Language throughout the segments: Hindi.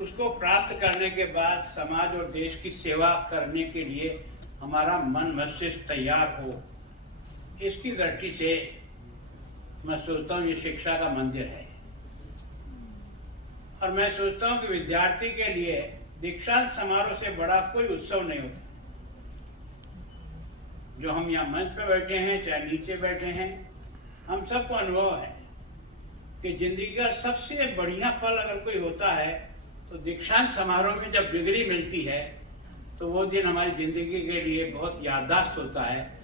उसको प्राप्त करने के बाद समाज और देश की सेवा करने के लिए हमारा मन मस्तिष्क तैयार हो, इसकी दृष्टि से मैं सोचता हूँ ये शिक्षा का मंदिर है। और मैं सोचता हूँ कि विद्यार्थी के लिए दीक्षांत समारोह से बड़ा कोई उत्सव नहीं होता। जो हम यहाँ मंच पे बैठे हैं चाहे नीचे बैठे हैं, हम सबको अनुभव है कि जिंदगी का सबसे बढ़िया पल अगर कोई होता है तो दीक्षांत समारोह में जब डिग्री मिलती है तो वो दिन हमारी जिंदगी के लिए बहुत याददाश्त होता है।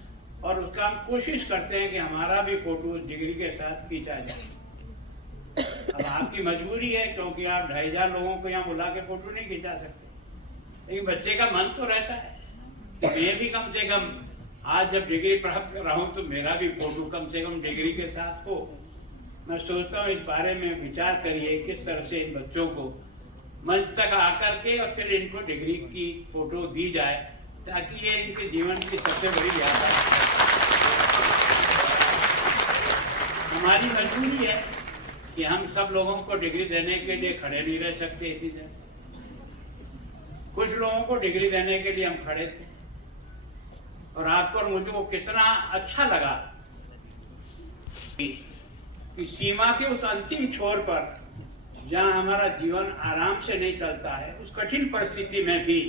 और उसका हम कोशिश करते हैं कि हमारा भी फोटो उस डिग्री के साथ खींचा जाए। अब आपकी मजबूरी है क्योंकि आप 2,500 लोगों को यहाँ बुला के फोटो नहीं खिंचा सकते, लेकिन बच्चे का मन तो रहता है कि मैं भी कम से कम आज जब डिग्री प्राप्त कर रहा हूँ तो मेरा भी फोटो कम से कम डिग्री के साथ हो। मैं सोचता हूँ इस बारे में विचार करिए किस तरह से इन बच्चों को मंच तक आकर के और फिर इनको डिग्री की फोटो दी जाए ताकि ये इनके जीवन की सबसे बड़ी याद है। हमारी मजबूरी है कि हम सब लोगों को डिग्री देने के लिए खड़े नहीं रह सकते इतनी देर। कुछ लोगों को डिग्री देने के लिए हम खड़े थे और आपको और मुझे को कितना अच्छा लगा कि सीमा के उस अंतिम छोर पर जहां हमारा जीवन आराम से नहीं चलता है, उस कठिन परिस्थिति में भी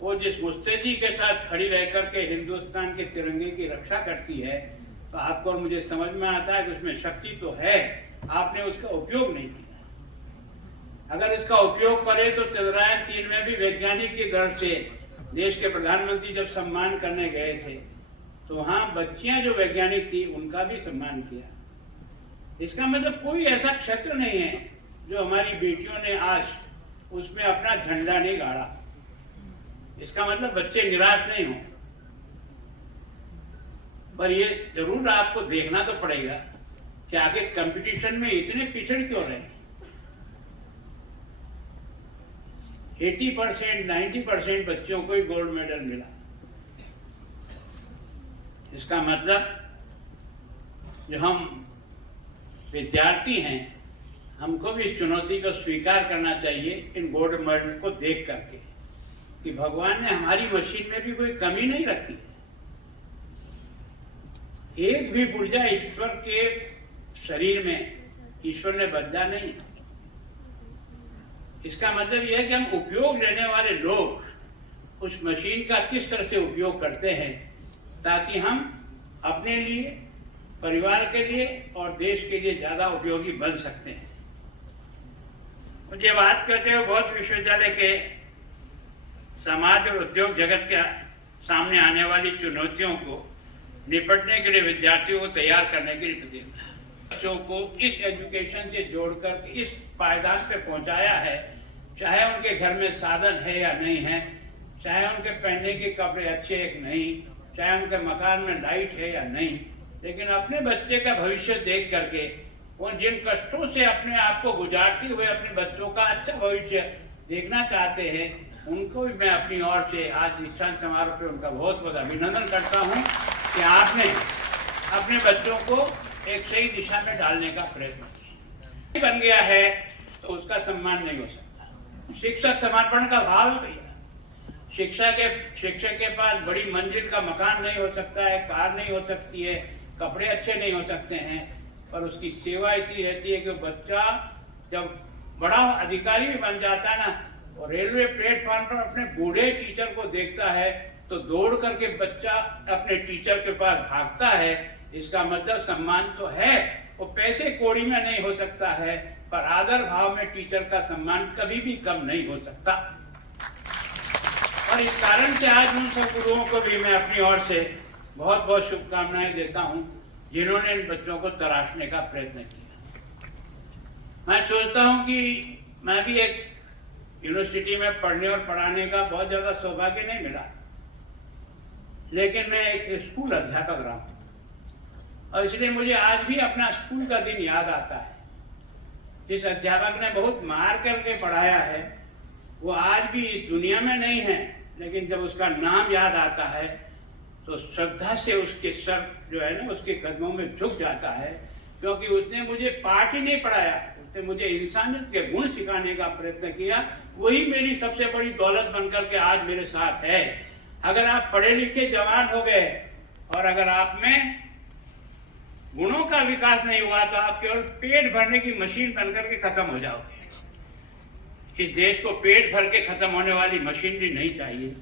वो जिस मुस्तैदी के साथ खड़ी रह करके हिंदुस्तान के तिरंगे की रक्षा करती है, तो आपको और मुझे समझ में आता है कि उसमें शक्ति तो है, आपने उसका उपयोग नहीं किया। अगर इसका उपयोग करे तो चंद्रयान-3 में भी वैज्ञानिक की तरफ से देश के प्रधानमंत्री जब सम्मान करने गए थे तो वहां बच्चियां जो वैज्ञानिक थी उनका भी सम्मान किया। इसका मतलब कोई ऐसा क्षेत्र नहीं है जो हमारी बेटियों ने आज उसमें अपना झंडा नहीं गाड़ा। इसका मतलब बच्चे निराश नहीं हो, पर ये जरूर आपको देखना तो पड़ेगा कि आगे कंपटीशन में इतने पिछड़ क्यों रहे। 80% 90% बच्चों को ही गोल्ड मेडल मिला। इसका मतलब जो हम विद्यार्थी हैं, हमको भी इस चुनौती को स्वीकार करना चाहिए इन गोल्ड मेडल को देख करके कि भगवान ने हमारी मशीन में भी कोई कमी नहीं रखी। एक भी पुर्जा ईश्वर के शरीर में ईश्वर ने बदला नहीं। इसका मतलब यह है कि हम उपयोग लेने वाले लोग उस मशीन का किस तरह से उपयोग करते हैं ताकि हम अपने लिए, परिवार के लिए और देश के लिए ज्यादा उपयोगी बन सकते हैं। मुझे बात करते हुए बहुत विश्वविद्यालय के समाज और उद्योग जगत के सामने आने वाली चुनौतियों को निपटने के लिए विद्यार्थियों को तैयार करने की प्रतिबद्धता है। बच्चों को इस एजुकेशन से जोड़कर इस पायदान पे पहुंचाया है, चाहे उनके घर में साधन है या नहीं है, चाहे उनके पहनने के कपड़े अच्छे है कि नहीं, चाहे उनके मकान में लाइट है या नहीं, लेकिन अपने बच्चे का भविष्य देख करके वो जिन कष्टों से अपने आप को गुजारते हुए अपने बच्चों का अच्छा भविष्य देखना चाहते हैं, उनको भी मैं अपनी ओर से आज दीक्षांत समारोह पे उनका बहुत बहुत अभिनंदन करता हूं कि आपने अपने बच्चों को एक सही दिशा में डालने का प्रयत्न किया। बन गया है तो उसका सम्मान नहीं हो सकता। शिक्षक समर्पण का भाव है भैया। शिक्षक के पास बड़ी मंजिल का मकान नहीं हो सकता है, कार नहीं हो सकती है, कपड़े अच्छे नहीं हो सकते हैं, पर उसकी सेवा इतनी रहती है कि बच्चा जब बड़ा अधिकारी भी बन जाता है ना, और रेलवे प्लेटफॉर्म पर अपने बूढ़े टीचर को देखता है तो दौड़ करके बच्चा अपने टीचर के पास भागता है। इसका मतलब सम्मान तो है, वो पैसे कौड़ी में नहीं हो सकता है, पर आदर भाव में टीचर का सम्मान कभी भी कम नहीं हो सकता। और इस कारण से आज उन सब गुरुओं को भी मैं अपनी ओर से बहुत बहुत शुभकामनाएं देता हूं जिन्होंने इन बच्चों को तराशने का प्रयत्न किया। मैं सोचता हूं कि मैं भी एक यूनिवर्सिटी में पढ़ने और पढ़ाने का बहुत ज्यादा सौभाग्य नहीं मिला, लेकिन मैं एक स्कूल अध्यापक रहा हूं और इसलिए मुझे आज भी अपना स्कूल का दिन याद आता है। जिस अध्यापक ने बहुत मार करके पढ़ाया है वो आज भी इस दुनिया में नहीं है, लेकिन जब उसका नाम याद आता है तो श्रद्धा से उसके सर जो है ना उसके कदमों में झुक जाता है, क्योंकि उसने मुझे पाठ ही नहीं पढ़ाया, से मुझे इंसानियत के गुण सिखाने का प्रयत्न किया, वही मेरी सबसे बड़ी दौलत बनकर के आज मेरे साथ है। अगर आप पढ़े लिखे जवान हो गए और अगर आप में गुणों का विकास नहीं हुआ तो आप केवल पेट भरने की मशीन बनकर के खत्म हो जाओगे। इस देश को पेट भर के खत्म होने वाली मशीनरी नहीं चाहिए,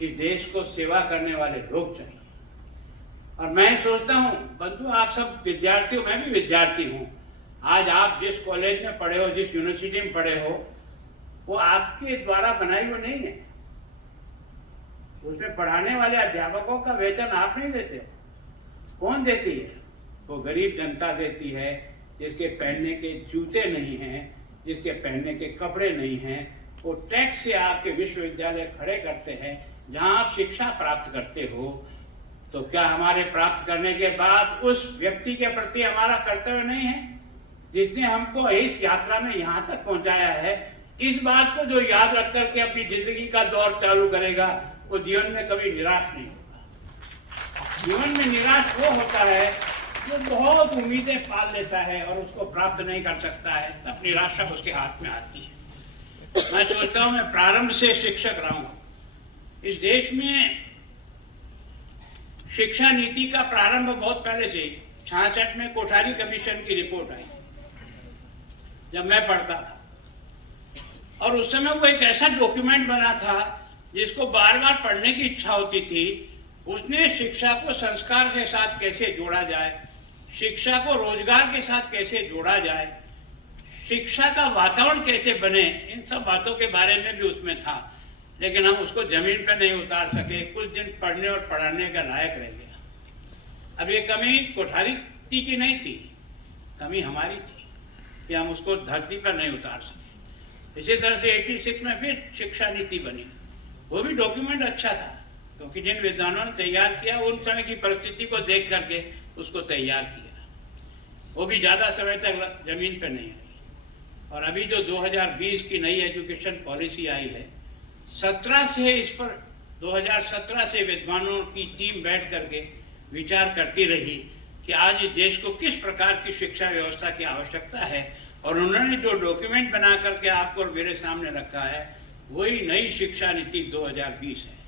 इस देश को सेवा करने वाले लोग चाहिए। और मैं सोचता हूं बंधु, आप सब विद्यार्थी हो, मैं भी विद्यार्थी हूं। आज आप जिस कॉलेज में पढ़े हो, जिस यूनिवर्सिटी में पढ़े हो, वो आपके द्वारा बनाई हुई नहीं है। उसमें पढ़ाने वाले अध्यापकों का वेतन आप नहीं देते हो। कौन देती है? वो गरीब जनता देती है, जिसके पहनने के जूते नहीं हैं, जिसके पहनने के कपड़े नहीं हैं। वो टैक्स से आपके विश्वविद्यालय खड़े करते हैं, जहां आप शिक्षा प्राप्त करते हो। तो क्या हमारे प्राप्त करने के बाद उस व्यक्ति के प्रति हमारा कर्तव्य नहीं है, जिसने हमको इस यात्रा में यहां तक पहुंचाया है? इस बात को जो याद रख करके अपनी जिंदगी का दौर चालू करेगा, वो जीवन में कभी निराश नहीं होगा। जीवन में निराश वो होता है जो बहुत उम्मीदें पाल लेता है और उसको प्राप्त नहीं कर सकता है, तब निराशा उसके हाथ में आती है। मैं सोचता हूं मैं प्रारंभ से शिक्षक रहा हूं। इस देश में शिक्षा नीति का प्रारंभ बहुत पहले से 66 में कोठारी कमीशन की रिपोर्ट आई, जब मैं पढ़ता था। और उस समय वो एक ऐसा डॉक्यूमेंट बना था जिसको बार बार पढ़ने की इच्छा होती थी। उसने शिक्षा को संस्कार के साथ कैसे जोड़ा जाए, शिक्षा को रोजगार के साथ कैसे जोड़ा जाए, शिक्षा का वातावरण कैसे बने, इन सब बातों के बारे में भी उसमें था। लेकिन हम उसको जमीन पर नहीं उतार सके, कुछ दिन पढ़ने और पढ़ाने का लायक रह गया। अब ये कमी कोठारी की नहीं थी, कमी हमारी थी कि हम उसको धरती पर नहीं उतार सके। इसी तरह से 86 में फिर शिक्षा नीति बनी। वो भी डॉक्यूमेंट अच्छा था, क्योंकि जिन विद्वानों ने तैयार किया उन समय की परिस्थिति को देख करके उसको तैयार किया। वो भी ज्यादा समय तक जमीन पर नहीं आई। और अभी जो 2020 की नई एजुकेशन पॉलिसी आई है, 17 से इस पर 2017 से विद्वानों की टीम बैठ करके विचार करती रही कि आज इस देश को किस प्रकार की शिक्षा व्यवस्था की आवश्यकता है। और उन्होंने जो डॉक्यूमेंट बना करके आपको और मेरे सामने रखा है, वही नई शिक्षा नीति 2020 है।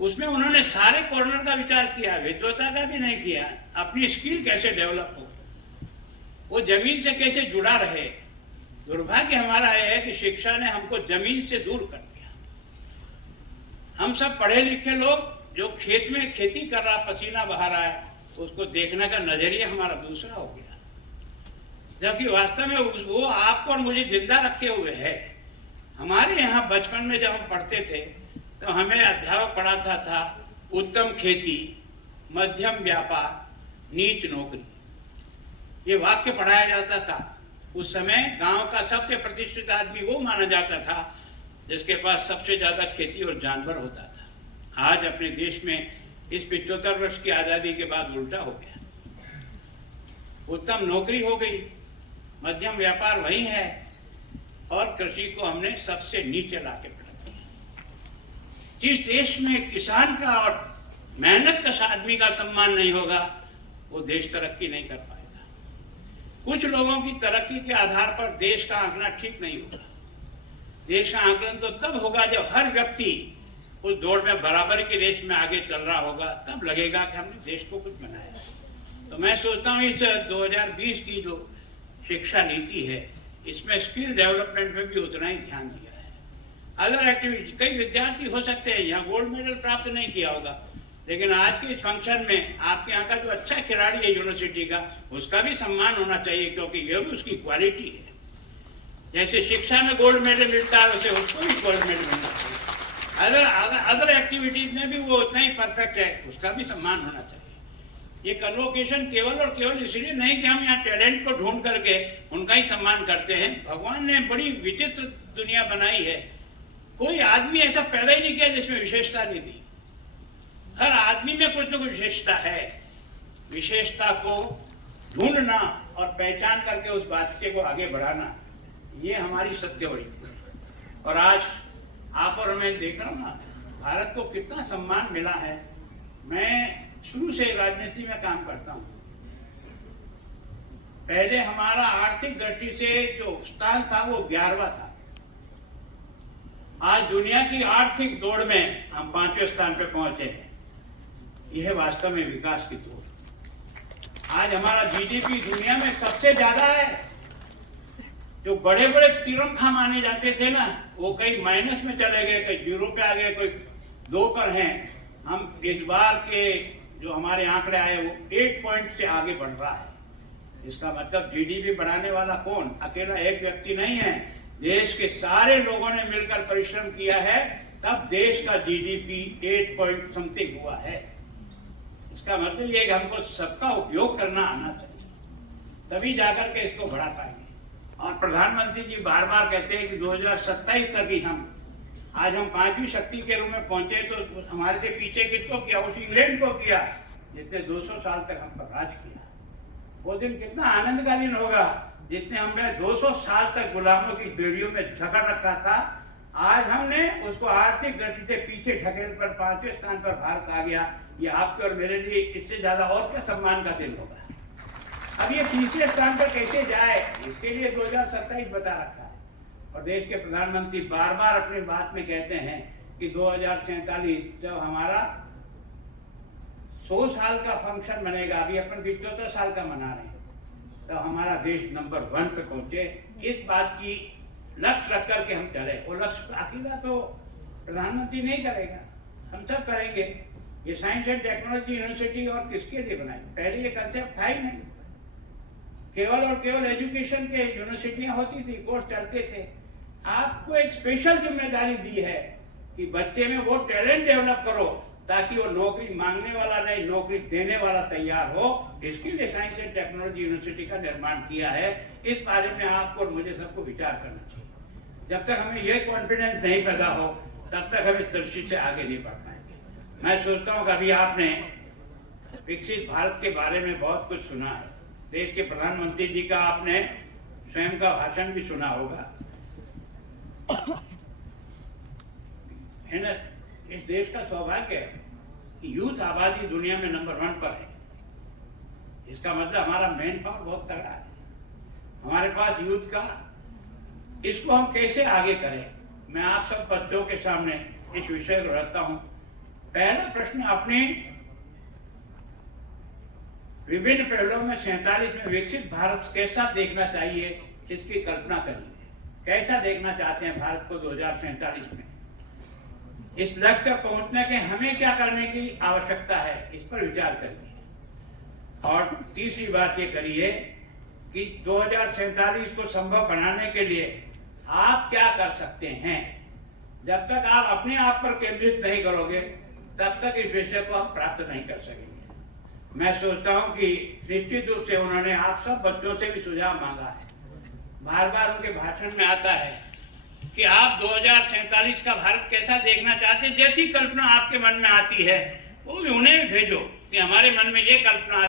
उसमें उन्होंने सारे कॉर्नर का विचार किया, विद्वता का भी नहीं किया। अपनी स्किल कैसे डेवलप हो, वो जमीन से कैसे जुड़ा रहे। दुर्भाग्य हमारा यह है कि शिक्षा ने हमको जमीन से दूर कर दिया। हम सब पढ़े लिखे लोग जो खेत में खेती कर रहा, पसीना बहा रहा है, उसको देखने का नजरिया हमारा दूसरा हो गया। जबकि वास्तव में वो आपको और मुझे जिंदा रखे हुए है। हमारे यहाँ बचपन में जब हम पढ़ते थे तो हमें अध्यापक पढ़ाता था उत्तम खेती, मध्यम व्यापार, नीच नौकरी। ये वाक्य पढ़ाया जाता था। उस समय गांव का सबसे प्रतिष्ठित आदमी वो माना जाता था जिसके पास सबसे ज्यादा खेती और जानवर होता था। आज अपने देश में इस 75 वर्ष की आजादी के बाद उल्टा हो गया। उत्तम नौकरी हो गई, मध्यम व्यापार वही है, और कृषि को हमने सबसे नीचे लाके पढ़ा दिया। जिस देश में किसान का और मेहनत कश आदमी का सम्मान नहीं होगा, वो देश तरक्की नहीं कर पाएगा। कुछ लोगों की तरक्की के आधार पर देश का आंकड़ा ठीक नहीं होगा। देश का आंकलन तो तब होगा जब हर व्यक्ति उस दौड़ में बराबर की रेस में आगे चल रहा होगा, तब लगेगा कि हमने देश को कुछ बनाया। तो मैं सोचता हूँ इस 2020 की जो शिक्षा नीति है, इसमें स्किल डेवलपमेंट में भी उतना ही ध्यान दिया है। अदर एक्टिविटी, कई विद्यार्थी हो सकते हैं यहाँ गोल्ड मेडल प्राप्त नहीं किया होगा, लेकिन आज के इस फंक्शन में आपके यहाँ का जो अच्छा खिलाड़ी है यूनिवर्सिटी का, उसका भी सम्मान होना चाहिए, क्योंकि यह भी उसकी क्वालिटी है। जैसे शिक्षा में गोल्ड मेडल मिलता है, वैसे उसको भी गोल्ड मेडल मिलना चाहिए। अदर एक्टिविटीज में भी वो उतना ही परफेक्ट है, उसका भी सम्मान होना चाहिए। ये कन्वोकेशन केवल और केवल इसलिए नहीं कि हम यहाँ टैलेंट को ढूंढ करके उनका ही सम्मान करते हैं। भगवान ने बड़ी विचित्र दुनिया बनाई है। कोई आदमी ऐसा पैदा ही नहीं किया जिसमें विशेषता नहीं दी। हर आदमी में कुछ न कुछ विशेषता है। विशेषता को ढूंढना और पहचान करके उस बात को आगे बढ़ाना, ये हमारी सत्यवरी। और आज आप और मैं देख रहा हूं ना, भारत को कितना सम्मान मिला है। मैं शुरू से राजनीति में काम करता हूं। पहले हमारा आर्थिक दृष्टि से जो स्थान था वो 11वां था। आज दुनिया की आर्थिक दौड़ में हम 5वें स्थान पे पहुंचे हैं। यह वास्तव में विकास की दौड़। आज हमारा जीडीपी दुनिया में सबसे ज्यादा है। जो बड़े बड़े तीरंखा माने जाते थे ना, वो कई माइनस में चले गए, कई जीरो पे आ गए, कोई 2 पर हैं। हम इस बार के जो हमारे आंकड़े आए वो 8 पॉइंट से आगे बढ़ रहा है। इसका मतलब जीडीपी बढ़ाने वाला कौन? अकेला एक व्यक्ति नहीं है, देश के सारे लोगों ने मिलकर परिश्रम किया है, तब देश का जीडीपी 8 पॉइंट समथिंग हुआ है। इसका मतलब ये कि हमको सबका उपयोग करना आना चाहिए, तभी जाकर के इसको बढ़ा पाएंगे। और प्रधानमंत्री जी बार बार कहते हैं कि 2027 तक ही आज हम 5वीं शक्ति के रूप में पहुंचे, तो हमारे से पीछे किसको किया? उस इंग्लैंड को किया जिसने 200 साल तक हम पर राज किया। वो दिन कितना आनंद का दिन होगा जिसने हमने 200 साल तक गुलामों की बेड़ियों में जकड़ रखा था। आज हमने उसको आर्थिक दृष्टि से पीछे ढकेल कर 5वें स्थान पर भारत आ गया। ये आपके और मेरे लिए इससे ज्यादा और क्या सम्मान का दिन होगा। अब ये 3रे स्थान पर कैसे जाए, इसके लिए 2027 बता रखा है। और देश के प्रधानमंत्री बार बार अपनी बात में कहते हैं कि 2047 जब हमारा 100 साल का फंक्शन बनेगा, अभी अपन 75 साल का मना रहे हैं, तो हमारा देश नंबर 1 पे पहुंचे। इस बात की लक्ष्य रख करके हम चले। वो लक्ष्य अकेला तो प्रधानमंत्री नहीं करेगा, हम सब करेंगे। ये साइंस एंड टेक्नोलॉजी यूनिवर्सिटी और किसके लिए बनाई? पहले ये कंसेप्ट था ही नहीं। केवल और केवल एजुकेशन के यूनिवर्सिटियां होती थी, कोर्स चलते थे। आपको एक स्पेशल जिम्मेदारी दी है कि बच्चे में वो टैलेंट डेवलप करो ताकि वो नौकरी मांगने वाला नहीं, नौकरी देने वाला तैयार हो। इसके लिए साइंस एंड टेक्नोलॉजी यूनिवर्सिटी का निर्माण किया है। इस बारे में आपको और मुझे सबको विचार करना चाहिए। जब तक हमें ये कॉन्फिडेंस नहीं पैदा हो, तब तक हम इस दृष्टि से आगे नहीं बढ़ पाएंगे। मैं सोचता हूँ कि अभी आपने विकसित भारत के बारे में बहुत कुछ सुना है। देश के प्रधानमंत्री जी का आपने स्वयं का भाषण भी सुना होगा, है ना। इस देश का सौभाग्य है कि यूथ आबादी दुनिया में नंबर 1 पर है। इसका मतलब हमारा मैन पावर बहुत तगड़ा है हमारे पास यूथ का। इसको हम कैसे आगे करें, मैं आप सब बच्चों के सामने इस विषय को रखता हूं। पहला प्रश्न, अपने विभिन्न पहलुओं में 47 में विकसित भारत कैसा देखना चाहिए, इसकी कल्पना करिए। कैसा देखना चाहते हैं भारत को 2047 में? इस लक्ष्य तक पहुंचने के हमें क्या करने की आवश्यकता है, इस पर विचार करिए। और तीसरी बात ये करिए कि 2047 को संभव बनाने के लिए आप क्या कर सकते हैं। जब तक आप अपने आप पर केंद्रित नहीं करोगे, तब तक इस विषय को आप प्राप्त नहीं कर सकेंगे। मैं सोचता हूं कि निश्चित रूप से उन्होंने आप सब बच्चों से भी सुझाव मांगा है। बार बार उनके भाषण में आता है कि आप 2047 का भारत कैसा देखना चाहते हैं। जैसी कल्पना आपके मन में आती है वो भी उन्हें भेजो कि हमारे मन में ये कल्पना